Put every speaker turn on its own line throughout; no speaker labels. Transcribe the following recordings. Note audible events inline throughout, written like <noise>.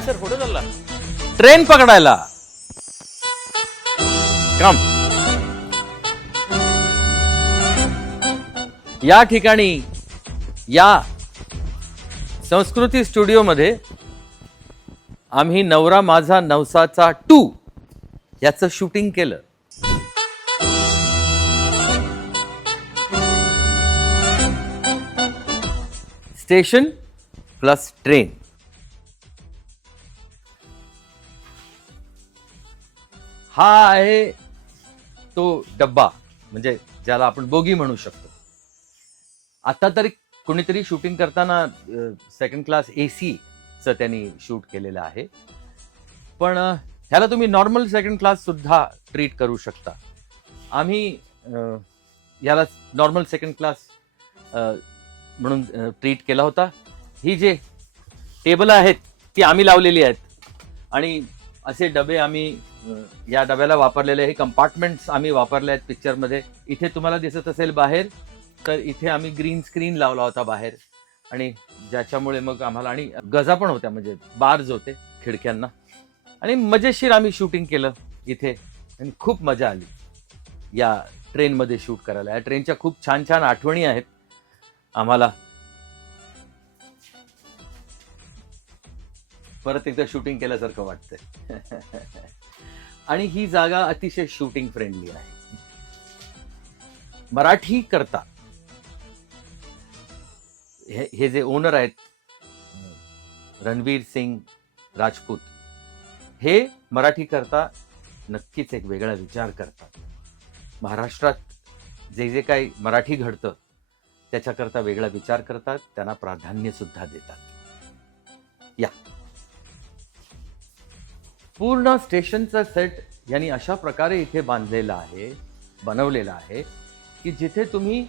Sir कुठे चालला?
Train पकडायला. कम या ठिकाणी या संस्कृती स्टुडिओमध्ये आम्ही नवरा माझा नवसाचा टू याचं शूटिंग केलं. Station plus train. हा आहे तो डब्बा म्हणजे ज्याला आपण बोगी म्हणू शकतो. आता तरी कोणीतरी शूटिंग करताना सेकंड क्लास ए च त्यांनी शूट केलेलं आहे. पण ह्याला तुम्ही नॉर्मल सेकंड क्लास सुद्धा ट्रीट करू शकता. आम्ही ह्याला याला नॉर्मल सेकंड क्लास म्हणून ट्रीट केला होता. ही जे टेबल आहेत ती आम्ही लावलेली आहेत. आणि असे डबे आम्ही या डब्याला वापरलेले हे कंपार्टमेंट्स आम्ही वापरले आहेत पिक्चरमध्ये इथे तुम्हाला दिसत असेल बाहेर तर इथे आम्ही ग्रीन स्क्रीन लावला होता बाहेर. आणि ज्याच्यामुळे मग आम्हाला आणि गजा पण होत्या म्हणजे बार्ज होते खिडक्यांना. आणि मजेशीर आम्ही शूटिंग केलं इथे आणि खूप मजा आली या ट्रेनमध्ये शूट करायला. या ट्रेनच्या खूप छान छान आठवणी आहेत आम्हाला. परत एकदा शूटिंग केल्यासारखं वाटतंय. <laughs> आणि ही जागा अतिशय शूटिंग फ्रेंडली आहे. मराठी करता. हे हे जे ओनर आहेत रणवीर सिंग राजपूत हे मराठी करता नक्कीच एक वेगळा विचार करतात. महाराष्ट्रात जे जे काही मराठी घडतं त्याच्याकरता वेगळा विचार करतात त्यांना प्राधान्य सुद्धा देतात. या. पूर्ण स्टेशनचा सेट यांनी अशा प्रकारे इथे बांधलेला आहे बनवलेला आहे की जिथे तुम्ही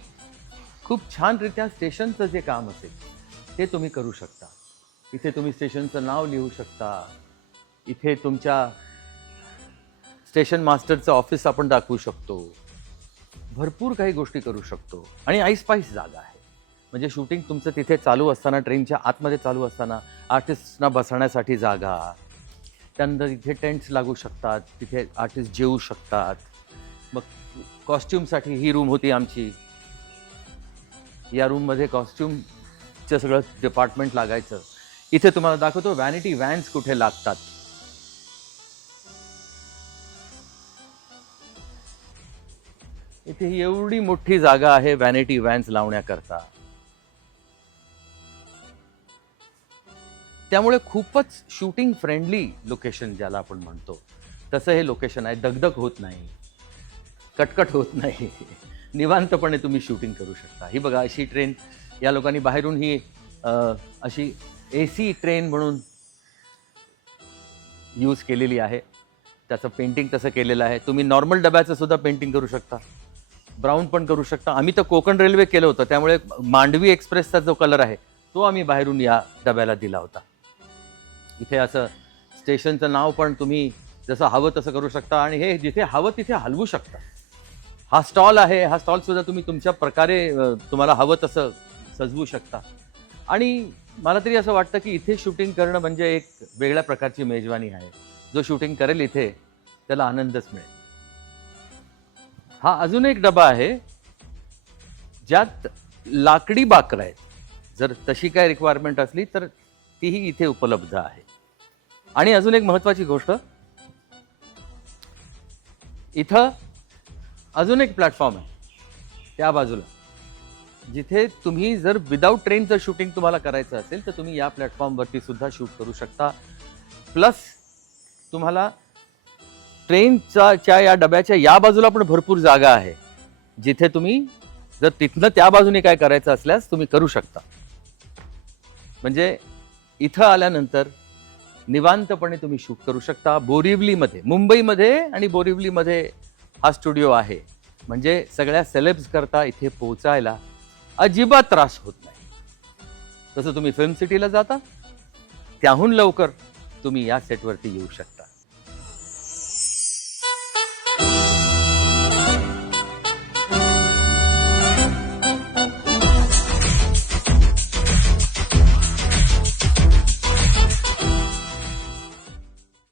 खूप छानरित्या स्टेशनचं जे काम असेल ते तुम्ही करू शकता. इथे तुम्ही स्टेशनचं नाव लिहू शकता. इथे तुमच्या स्टेशन मास्टरचं ऑफिस आपण दाखवू शकतो. भरपूर काही गोष्टी करू शकतो. आणि आईस्पाईस जागा आहे. म्हणजे शूटिंग तुमचं तिथे चालू असताना ट्रेनच्या आतमध्ये चालू असताना आर्टिस्टना बसण्यासाठी जागा त्यानंतर इथे टेंट्स लागू शकतात तिथे आर्टिस्ट जेवू शकतात. मग कॉस्ट्युमसाठी ही रूम होती आमची. या रूममध्ये कॉस्ट्युमचं सगळं डिपार्टमेंट लागायचं. इथे तुम्हाला दाखवतो व्हॅनिटी व्हॅन्स कुठे लागतात. इथे ही एवढी मोठी जागा आहे व्हॅनिटी व्हॅन्स लावण्याकरता. त्यामुळे खूपच शूटिंग फ्रेंडली लोकेशन ज्याला आपण म्हणतो. तसं हे लोकेशन आहे. दगदग होत नाही. कटकट होत नाही. <laughs> निवांतपणे तुम्ही शूटिंग करू शकता. ही बघा अशी ट्रेन या लोकांनी बाहेरून ही अशी ए सी ट्रेन म्हणून यूज केलेली आहे. त्याचं पेंटिंग तसं केलेलं आहे. तुम्ही नॉर्मल डब्याचं सुद्धा पेंटिंग करू शकता. ब्राऊन पण करू शकता. आम्ही तर कोकण रेल्वे केलं होतं. त्यामुळे मांडवी एक्सप्रेसचा जो कलर आहे तो आम्ही बाहेरून या डब्याला दिला होता. इथे असं स्टेशनचं नाव पण तुम्ही जसं हवं तसं करू शकता. आणि हे जिथे हवं तिथे हलवू शकता. हा स्टॉल आहे हा स्टॉल सुद्धा तुम्ही तुमच्या प्रकारे तुम्हाला हवं तसं सजवू शकता. आणि मला तरी असं वाटतं की इथे शूटिंग करणं म्हणजे एक वेगळ्या प्रकारची मेजवानी आहे. जो शूटिंग करेल इथे त्याला आनंदच मिळेल. हा अजून एक डबा आहे ज्यात लाकडी बाकरं आहेत. जर तशी काय रिक्वायरमेंट असली तर तीही इथे उपलब्ध आहे. आणि अजून एक महत्वाची गोष्ट. इथं अजून एक प्लॅटफॉर्म आहे. त्या बाजूला. जिथे तुम्ही जर विदाऊट ट्रेनचं शूटिंग तुम्हाला करायचं असेल तर तुम्ही या प्लॅटफॉर्मवरती सुद्धा शूट करू शकता. प्लस तुम्हाला ट्रेनच्या च्या या डब्याच्या या बाजूला पण भरपूर जागा आहे. जिथे तुम्ही जर तिथनं त्या बाजूने काय करायचं असल्यास तुम्ही करू शकता. म्हणजे इथं आल्यानंतर निवांतपणे तुम्ही शूट करू शकता. बोरिवलीमध्ये मुंबईमध्ये आणि बोरिवलीमध्ये हा स्टुडिओ आहे. म्हणजे सगळ्या सेलेब्स करता इथे पोहोचायला अजिबात त्रास होत नाही. तसं तुम्ही फिल्म सिटीला जाता त्याहून लवकर तुम्ही या सेटवरती येऊ शकता.